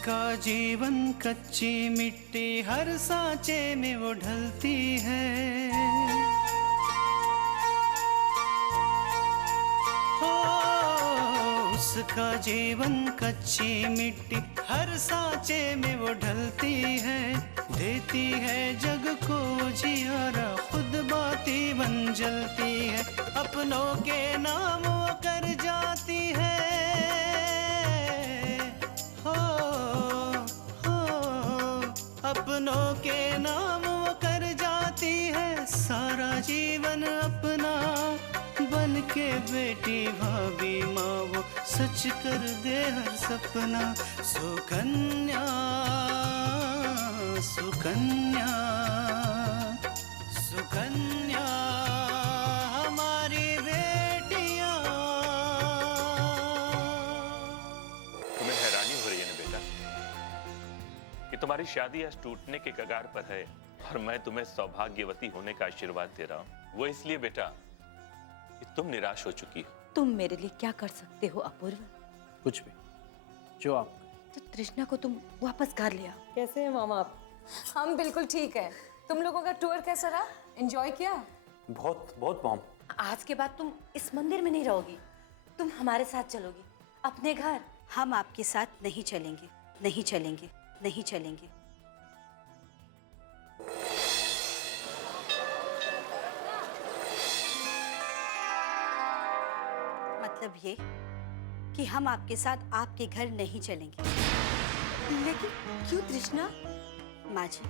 जिसका जीवन कच्ची मिट्टी हर सांचे में वो ढलती है, हो उसका जीवन कच्ची मिट्टी हर सांचे में वो ढलती है। देती है जग को जियारा, खुद बाती बन जलती है। अपनों के नाम वो कर जाती है, हो अपनों के नाम वो कर जाती है। सारा जीवन अपना बन के बेटी भाभी माँ वो सच कर दे हर सपना। सुकन्या सुकन्या सुकन्या हमारी बेटियां। तुम्हें हैरानी हो रही है ना बेटा कि तुम्हारी शादी आज टूटने के कगार पर है और मैं तुम्हें सौभाग्यवती होने का आशीर्वाद दे रहा हूं। वो इसलिए बेटा कि तुम निराश हो चुकी हो। तुम मेरे लिए क्या कर सकते हो अपूर्व? कुछ भी, जो आप। तो तृष्णा को तुम वापस घर ले आओ। कैसे हैं मामा आप? हम बिल्कुल ठीक है। तुम लोगों का टूर कैसा रहा? एंजॉय किया? बहुत बहुत मॉम। आज के बाद तुम इस मंदिर में नहीं रहोगी, तुम हमारे साथ चलोगी अपने घर। हम आपके साथ नहीं चलेंगे, नहीं चलेंगे, नहीं चलेंगे। मतलब ये कि हम आपके साथ आपके घर नहीं चलेंगे। लेकिन क्यों तृष्णा? माँ जी,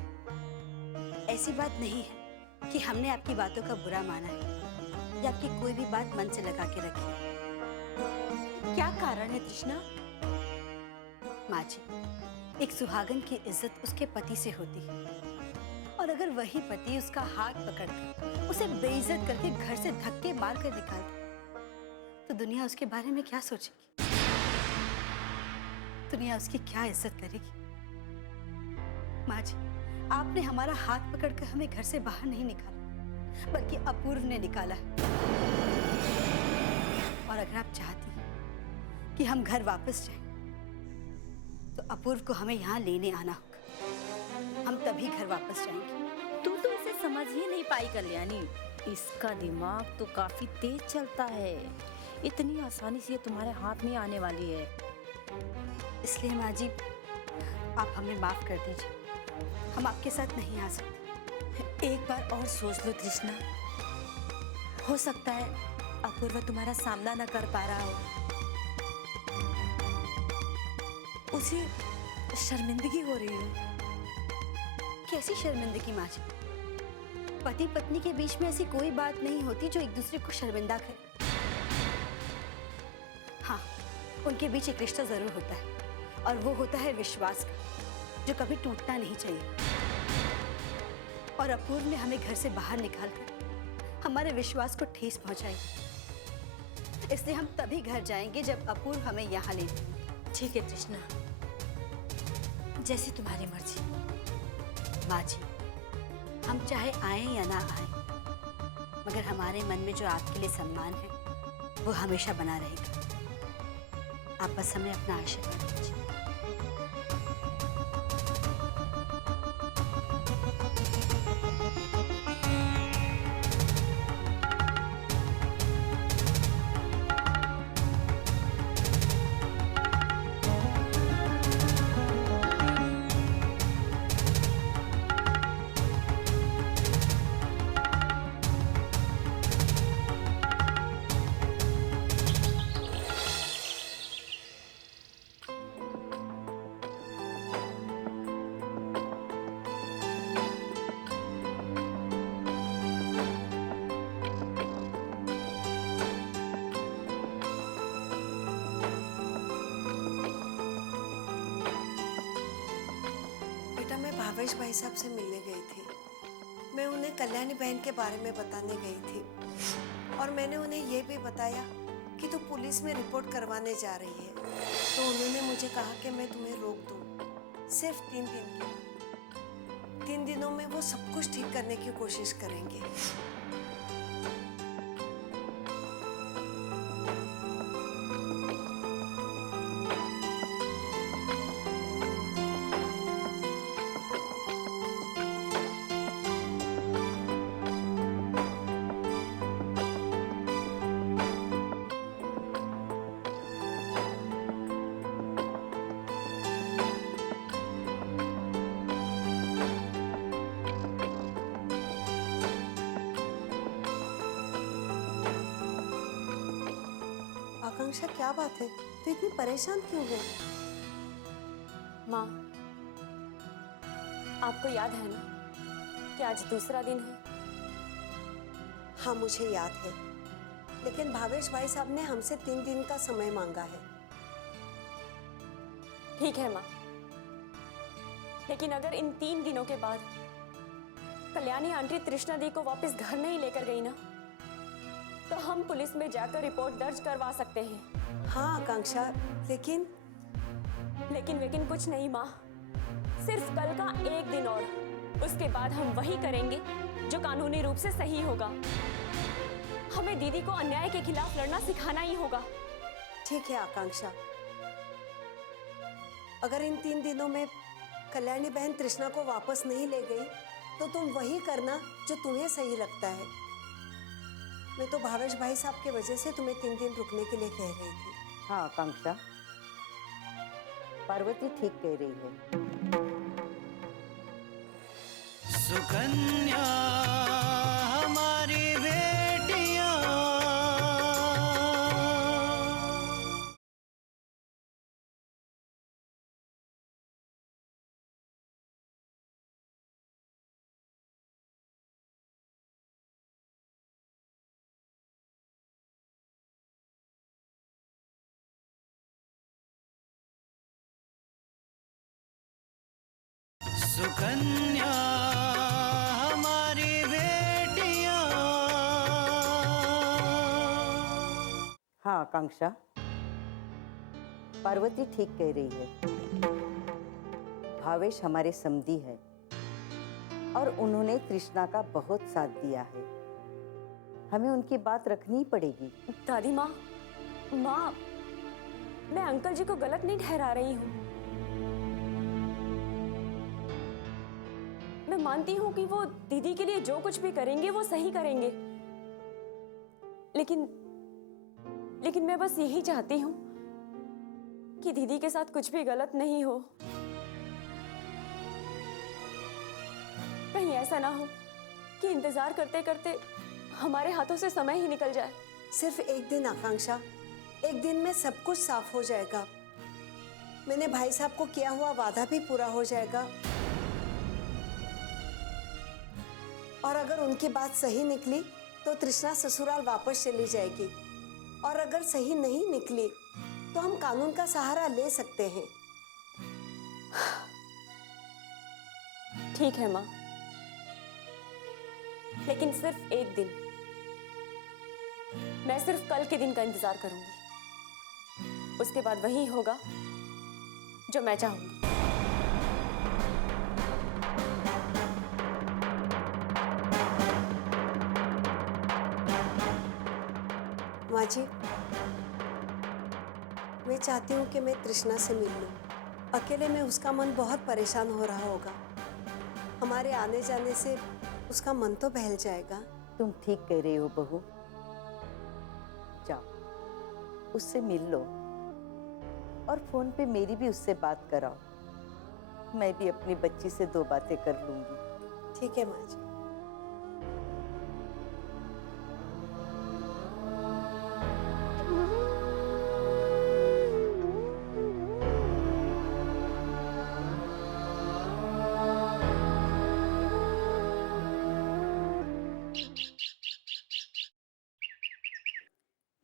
ऐसी बात नहीं है कि हमने आपकी बातों का बुरा माना है या आपकी कोई भी बात मन से लगा के रखी है। क्या कारण है तृष्णा? माँ जी, एक सुहागन की इज्जत उसके पति से होती है, और अगर वही पति उसका हाथ पकड़कर उसे बेइज्जत करके घर से धक्के मार कर निकाल दे तो दुनिया उसके बारे में क्या सोचेगी? दुनिया उसकी क्या इज्जत करेगी? माँ जी, आपने हमारा हाथ पकड़कर हमें घर से बाहर नहीं निकाला, बल्कि अपूर्व ने निकाला है। और अगर आप चाहती हैं कि हम घर वापस जाएं, तो अपूर्व को हमें यहाँ लेने आना होगा। हम तभी घर वापस जाएंगे। तू तो इसे समझ ही नहीं पाई कल्याणी। इसका दिमाग तो काफी तेज चलता है, इतनी आसानी से ये तुम्हारे हाथ नहीं आने वाली है। इसलिए माँ जी, आप हमें माफ कर दीजिए, हम आपके साथ नहीं आ सकते। एक बार और सोच लो तृष्णा, हो सकता है अपूर्व तुम्हारा सामना न कर पा रहा हो, उसे शर्मिंदगी हो रही हो। कैसी शर्मिंदगी माँ जी? पति पत्नी के बीच में ऐसी कोई बात नहीं होती जो एक दूसरे को शर्मिंदा करे। हाँ, उनके बीच एक रिश्ता जरूर होता है, और वो होता है विश्वास का, जो कभी टूटना नहीं चाहिए। और अपूर्व ने हमें घर से बाहर निकालकर हमारे विश्वास को ठेस पहुंचाई, इसलिए हम तभी घर जाएंगे जब अपूर्व हमें यहाँ ले जाएंगे। ठीक है तृष्णा, जैसी तुम्हारी मर्जी। माँ जी, हम चाहे आए या ना आए, मगर हमारे मन में जो आपके लिए सम्मान है वो हमेशा बना रहेगा। आप बस हमें अपना आशीर्वाद दीजिए। भावेश भाई साहब से मिलने गई थी। मैं उन्हें कल्याणी बहन के बारे में बताने गई थी, और मैंने उन्हें यह भी बताया कि तू पुलिस में रिपोर्ट करवाने जा रही है। तो उन्होंने मुझे कहा कि मैं तुम्हें रोक दूं, सिर्फ 3 दिन के। 3 दिनों में वो सब कुछ ठीक करने की कोशिश करेंगे। आकांक्षा क्या बात है, तो इतनी परेशान क्यों है? माँ, आपको याद है ना कि आज दूसरा दिन है? हाँ मुझे याद है, लेकिन भावेश भाई साहब ने हमसे 3 दिन का समय मांगा है। ठीक है माँ, लेकिन अगर इन 3 दिनों के बाद कल्याणी आंटी तृष्णा दी को वापस घर नहीं लेकर गई ना, तो हम पुलिस में जाकर रिपोर्ट दर्ज करवा सकते हैं। हाँ आकांक्षा, लेकिन लेकिन कुछ नहीं माँ, सिर्फ कल का 1 दिन और, उसके बाद हम वही करेंगे जो कानूनी रूप से सही होगा। हमें दीदी को अन्याय के खिलाफ लड़ना सिखाना ही होगा। ठीक है आकांक्षा, अगर इन 3 दिनों में कल्याणी बहन तृष्णा को वापस नहीं ले गई तो तुम वही करना जो तुम्हें सही लगता है। मैं तो भावेश भाई साहब के वजह से तुम्हें 3 दिन रुकने के लिए कह रही थी। हाँ आकांक्षा, पार्वती ठीक कह रही है। सुकन्या हमारी बेटियां, सुकन्या हमारी बेटियां। हाँ आकांक्षा, पार्वती ठीक कह रही है। भावेश हमारे समधी है और उन्होंने तृष्णा का बहुत साथ दिया है। हमें उनकी बात रखनी ही पड़ेगी। दादी माँ, मैं अंकल जी को गलत नहीं ठहरा रही हूँ। मैं मानती हूँ कि वो दीदी के लिए जो कुछ भी करेंगे वो सही करेंगे, लेकिन मैं बस यही चाहती हूँ कि दीदी के साथ कुछ भी गलत नहीं हो। कहीं ऐसा ना हो कि इंतजार करते करते हमारे हाथों से समय ही निकल जाए। सिर्फ 1 दिन आकांक्षा, 1 दिन में सब कुछ साफ हो जाएगा। मैंने भाई साहब को किया हुआ वादा भी पूरा हो जाएगा, और अगर उनकी बात सही निकली तो तृष्णा ससुराल वापस चली जाएगी, और अगर सही नहीं निकली तो हम कानून का सहारा ले सकते हैं। ठीक है माँ, लेकिन सिर्फ 1 दिन। मैं सिर्फ कल के दिन का इंतजार करूंगी, उसके बाद वही होगा जो मैं चाहूंगी। माँ जी, मैं चाहती हूँ कि मैं तृष्णा से मिल लूँ। अकेले में उसका मन बहुत परेशान हो रहा होगा। हमारे आने जाने से उसका मन तो बहल जाएगा। तुम ठीक कह रही हो बहू, जाओ उससे मिल लो और फोन पे मेरी भी उससे बात कराओ। मैं भी अपनी बच्ची से 2 बातें कर लूंगी। ठीक है माँ जी।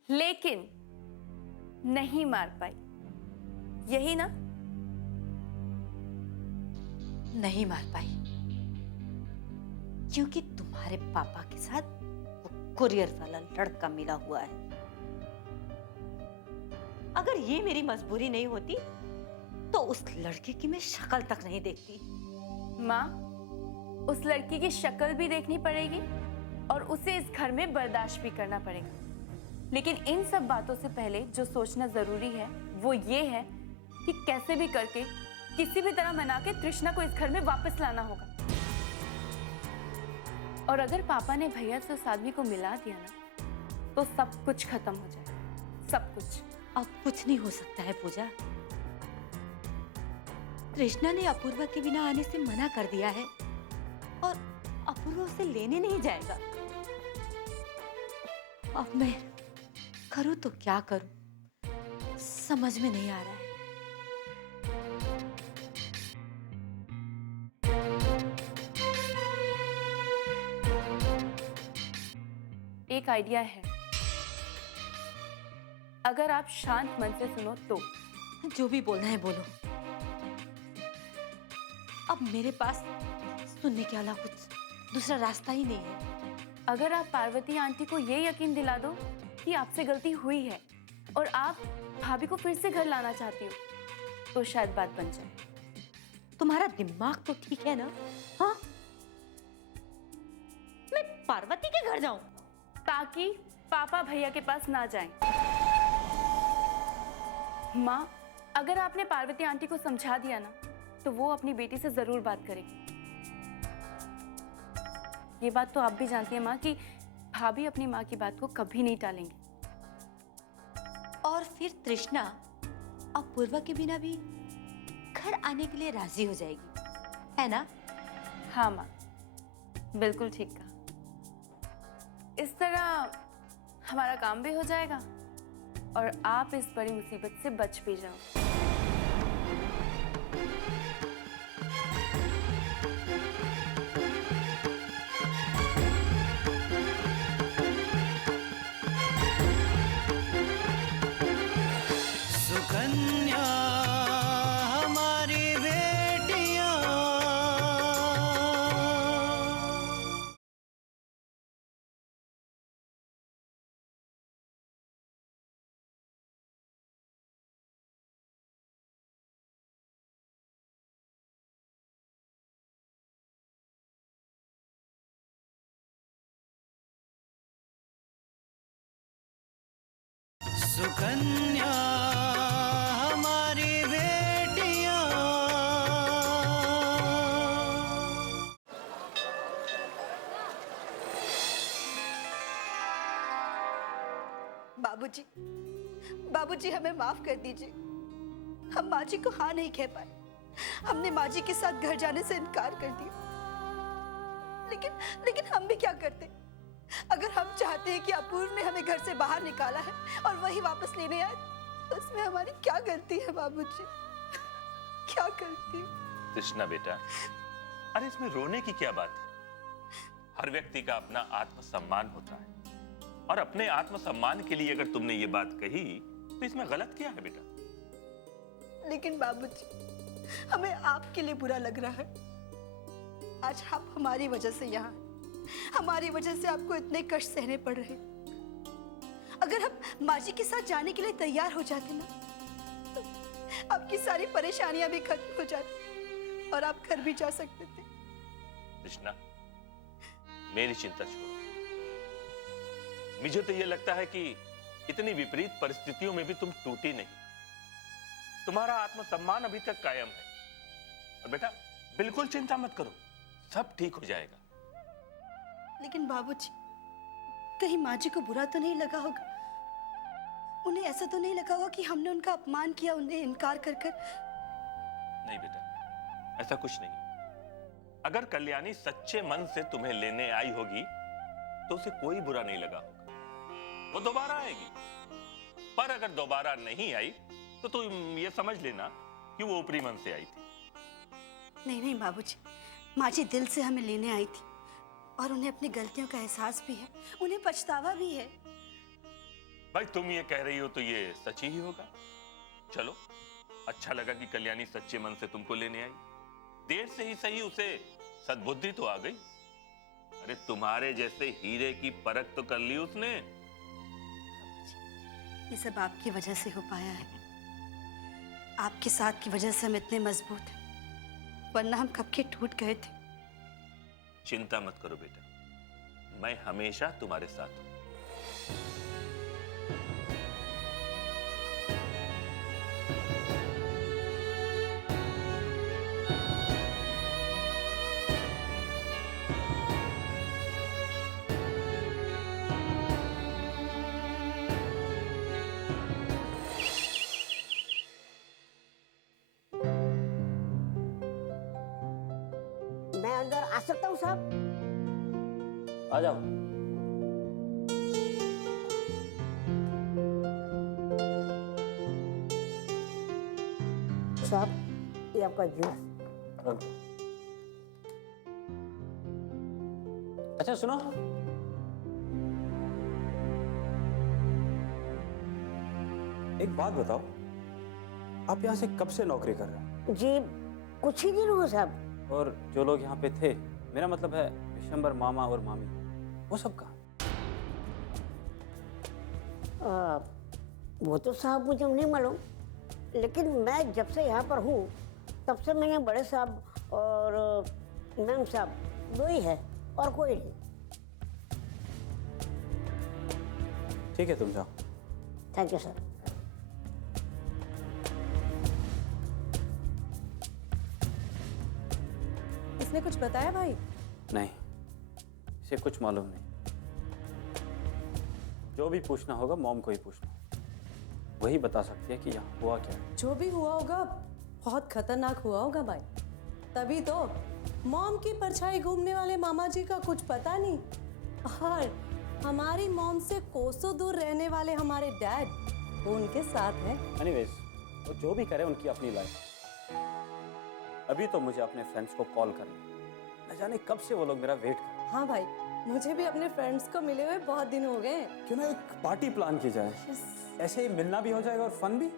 लेकिन नहीं मार पाई, यही ना? नहीं मार पाई क्योंकि तुम्हारे पापा के साथ वो कुरियर वाला लड़का मिला हुआ है। अगर ये मेरी मजबूरी नहीं होती तो उस लड़के की मैं शक्ल तक नहीं देखती। माँ, उस लड़की की शक्ल भी देखनी पड़ेगी और उसे इस घर में बर्दाश्त भी करना पड़ेगा, लेकिन इन सब बातों से पहले जो सोचना जरूरी है वो ये है कि कैसे भी करके किसी भी तरह मना के तृष्णा को इस घर में वापस लाना होगा। और अगर पापा ने भैया से उस आदमी को मिला दिया ना तो सब कुछ खत्म हो जाएगा, सब कुछ। अब कुछ नहीं हो सकता है पूजा। कृष्णा ने अपूर्वा के बिना आने से मना कर दिया है और अपूर्वा उसे लेने नहीं जाएगा। अब मैं करूं तो क्या करूं? समझ में नहीं आ रहा है। एक आइडिया है, अगर आप शांत मन से सुनो तो। जो भी बोलना है बोलो। अब मेरे पास सुनने के अलावा कुछ दूसरा रास्ता ही नहीं है। अगर आप पार्वती आंटी को ये यकीन दिला दो कि आपसे गलती हुई है और आप भाभी को फिर से घर लाना चाहती हो, तो शायद बात बन जाए। तुम्हारा दिमाग तो ठीक है ना? हाँ, मैं पार्वती के घर जाऊं ताकि पापा भैया के पास ना जाएं। माँ, अगर आपने पार्वती आंटी को समझा दिया ना, तो वो अपनी बेटी से जरूर बात करेगी। ये बात तो आप भी जानती हैं माँ कि भाभी अपनी माँ की बात को कभी नहीं टालेंगी। और फिर तृष्णा अब पूर्वा के बिना भी घर आने के लिए राजी हो जाएगी, है ना? हाँ माँ, बिल्कुल ठीक कहा। इस तरह हमारा काम भी हो जाएगा और आप इस बड़ी मुसीबत से बच भी जाओ। सुकन्या हमारी बेटियां। सुकन्या हमारी बेटियां। बाबूजी, बाबूजी हमें माफ कर दीजिए। हम माँ जी को हाँ नहीं कह पाए। हमने माँ जी के साथ घर जाने से इनकार कर दिया। लेकिन लेकिन हम भी क्या करते? अगर हम चाहते हैं कि अपूर्व ने हमें घर से बाहर निकाला है और वही वापस लेने आए, तो इसमें हमारी क्या गलती है बाबूजी? क्या गलती? तृष्णा बेटा, अरे इसमें रोने की क्या बात है? हर व्यक्ति का अपना आत्मसम्मान होता है और अपने आत्मसम्मान के लिए अगर तुमने ये बात कही तो इसमें गलत क्या है बेटा? लेकिन बाबूजी, हमें आपके लिए बुरा लग रहा है। आज आप हमारी वजह से यहाँ हैं। हमारी वजह से आपको इतने कष्ट सहने पड़ रहे। अगर हम माँ जी के साथ जाने के लिए तैयार हो जाते ना, तो आपकी सारी परेशानियां भी खत्म हो जाती और आप घर भी जा सकते थे। कृष्णा, मेरी चिंता छोड़ो। मुझे तो ये लगता है कि इतनी विपरीत परिस्थितियों में भी तुम टूटी नहीं। तुम्हारा आत्मसम्मान अभी तक कायम है। और बेटा, बिल्कुल चिंता मत करो, सब ठीक हो जाएगा। लेकिन बाबूजी, कहीं माँ जी को बुरा तो नहीं लगा होगा? उन्हें ऐसा तो नहीं लगा होगा कि हमने उनका अपमान किया, उन्हें इनकार कर कर? नहीं बेटा, ऐसा कुछ नहीं। अगर कल्याणी सच्चे मन से तुम्हें लेने आई होगी तो उसे कोई बुरा नहीं लगा होगा। वो दोबारा आएगी। पर अगर दोबारा नहीं आई तो तुम ये समझ लेना कि वो ऊपरी मन से आई थी। नहीं नहीं बाबूजी, माँ जी दिल से हमें लेने आई थी और उन्हें अपनी गलतियों का एहसास भी है, उन्हें पछतावा भी है। भाई तुम ये कह रही हो तो ये सच ही होगा। चलो, अच्छा लगा कि कल्याणी सच्चे मन से तुमको लेने आई। देर से ही सही उसे सद्बुद्धि तो आ गई। अरे तुम्हारे जैसे हीरे की परख तो कर ली उसने। ये सब आपकी वजह से हो पाया है। आपके साथ की वजह से हम इतने मजबूत हैं, वरना हम कब के टूट गए थे। चिंता मत करो बेटा, मैं हमेशा तुम्हारे साथ हूं। मैं अंदर आ सकता हूँ साहब? आ जाओ। साहब ये आपका जूस। रख दो। अच्छा सुनो, एक बात बताओ, आप यहाँ से कब से नौकरी कर रहे हो? जी कुछ ही दिन हुए साहब। और जो लोग यहाँ पे थे, मेरा मतलब है विशंबर मामा और मामी, वो सब कहाँ? वो तो साहब मुझे नहीं मालूम, लेकिन मैं जब से यहाँ पर हूँ तब से मैंने बड़े साहब और मैम साहब दो ही है और कोई नहीं। ठीक है, तुम जाओ। Thank you sir. इसने कुछ बताया भाई? नहीं, इसे कुछ मालूम नहीं। जो भी पूछना होगा मॉम को ही पूछना, वही बता सकती है कि यहाँ हुआ क्या है। जो भी हुआ होगा बहुत खतरनाक हुआ होगा भाई, तभी तो मॉम की परछाई घूमने वाले मामा जी का कुछ पता नहीं, और हमारी मॉम से कोसों दूर रहने वाले हमारे डैड वो उनके साथ हैं। एनीवेज, वो जो भी करे उनकी अपनी लाइफ। अभी तो मुझे अपने फ्रेंड्स को कॉल करना, न जाने कब से वो लोग मेरा वेट कर। हाँ भाई, मुझे भी अपने फ्रेंड्स को मिले हुए बहुत दिन हो गए। क्यों ना एक पार्टी प्लान की जाए, ऐसे ही मिलना भी हो जाएगा और फन भी।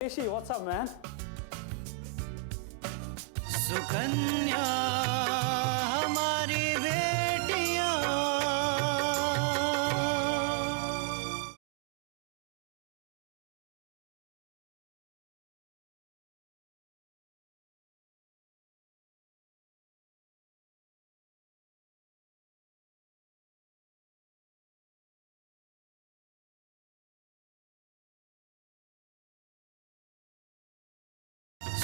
What's up, man? सुकन्या हमारी बेटियां,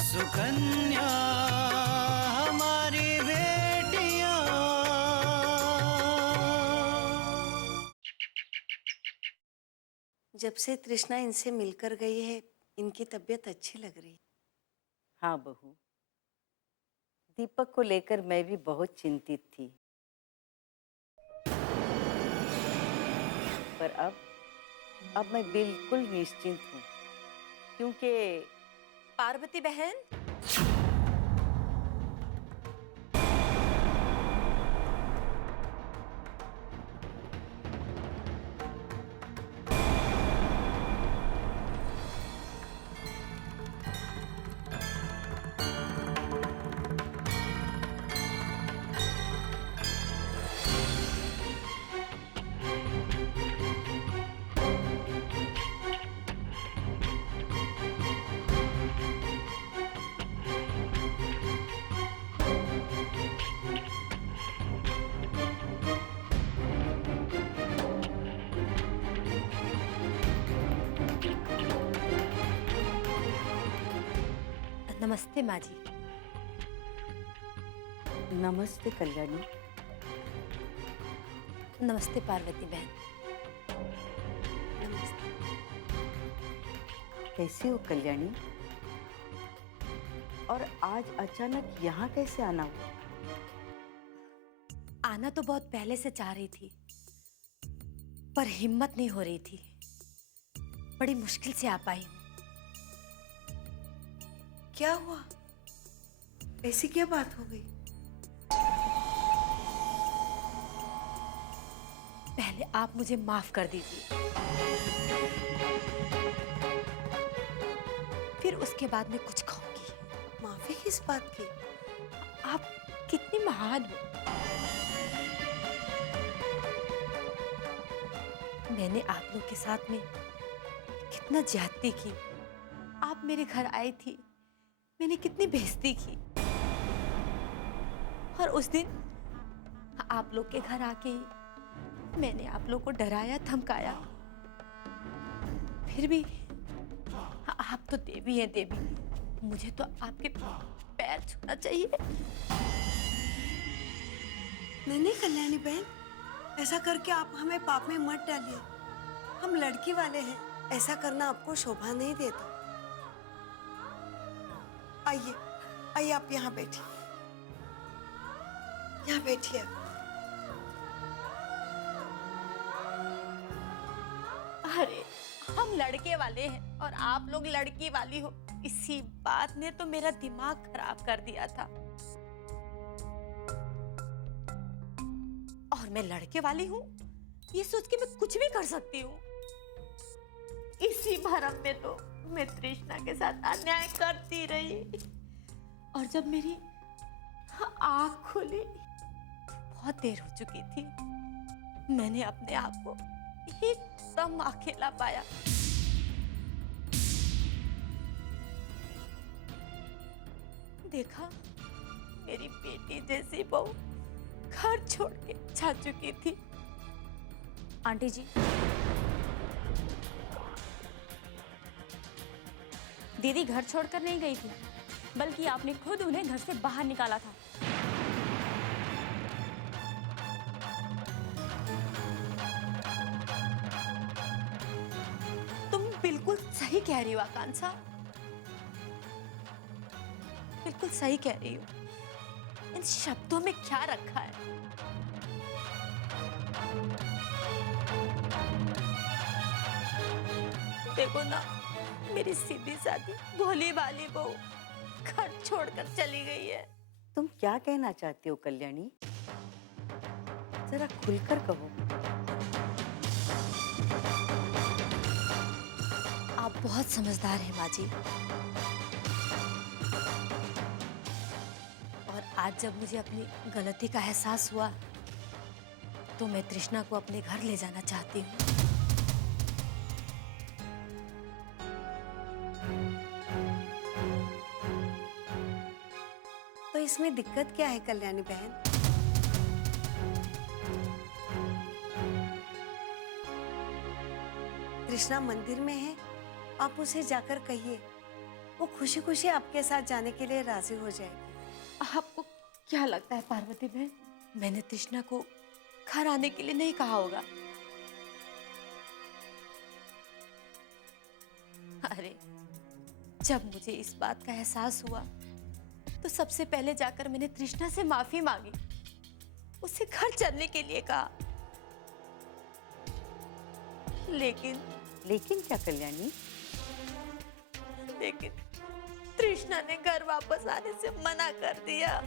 सुकन्या हमारी बेटियां। जब से तृष्णा इनसे मिलकर गई है इनकी तबीयत अच्छी लग रही है। हाँ बहू, दीपक को लेकर मैं भी बहुत चिंतित थी, पर अब मैं बिल्कुल निश्चिंत हूँ, क्योंकि पार्वती बहन, नमस्ते माँ जी। नमस्ते कल्याणी। नमस्ते पार्वती बहन। नमस्ते। कैसी हो कल्याणी? और आज अचानक यहाँ कैसे आना हुआ? आना तो बहुत पहले से चाह रही थी, पर हिम्मत नहीं हो रही थी। बड़ी मुश्किल से आ पाई हूँ। क्या हुआ? ऐसी क्या बात हो गई? पहले आप मुझे माफ कर दीजिए, फिर उसके बाद मैं कुछ कहूंगी। माफी किस बात की? आप कितनी महान हो। मैंने आप लोग के साथ में कितना ज्यादती की। आप मेरे घर आई थी, मैंने कितनी बेइज्जती की, और उस दिन आप लोग के घर आके ही मैंने आप लोग को डराया धमकाया। फिर भी आप तो देवी हैं देवी, मुझे तो आपके पैर छूना चाहिए। नहीं कल्याणी बहन, ऐसा करके आप हमें पाप में मत डालिए। हम लड़की वाले हैं, ऐसा करना आपको शोभा नहीं देता। आइए आइए, आप यहाँ बैठिए। यहाँ बैठिए। अरे हम लड़के वाले हैं और आप लोग लड़की वाली हो, इसी बात ने तो मेरा दिमाग खराब कर दिया था। और मैं लड़के वाली हूँ ये सोच के मैं कुछ भी कर सकती हूँ। इसी भरम में तो मैं तृष्णा के साथ अन्याय करती रही, और जब मेरी आँख खुली बहुत देर हो चुकी थी। मैंने अपने आप को एकदम अकेला पाया। देखा मेरी बेटी जैसी बहू घर छोड़ के जा चुकी थी। आंटी जी, दीदी घर छोड़कर नहीं गई थी, बल्कि आपने खुद उन्हें घर से बाहर निकाला था। तुम बिल्कुल सही कह रही हो आकांक्षा, बिल्कुल सही कह रही हो। इन शब्दों में क्या रखा है? देखो ना, मेरी सीधी सादी भोली भाली बहू घर छोड़कर चली गई है। तुम क्या कहना चाहती हो कल्याणी? जरा खुलकर कहो। आप बहुत समझदार हैं माँ जी। और आज जब मुझे अपनी गलती का एहसास हुआ तो मैं तृष्णा को अपने घर ले जाना चाहती हूँ। तो इसमें दिक्कत क्या है कल्याणी बहन? कृष्णा मंदिर में है, आप उसे जाकर कहिए, वो खुशी खुशी आपके साथ जाने के लिए राजी हो जाएगी। आपको क्या लगता है पार्वती बहन, मैंने तृष्णा को घर आने के लिए नहीं कहा होगा? अरे जब मुझे इस बात का एहसास हुआ तो सबसे पहले जाकर मैंने तृष्णा से माफी मांगी, उसे घर चलने के लिए कहा। लेकिन क्या कल्याणी? लेकिन तृष्णा ने घर वापस आने से मना कर दिया।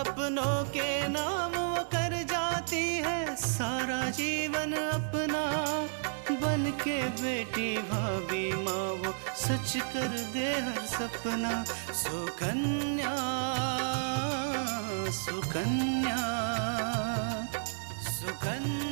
अपनों के नाम वो कर जाती है सारा जीवन अपना, बन के बेटी भाभी माँ वो सच कर दे हर सपना। सुकन्या सुकन्या सुकन्या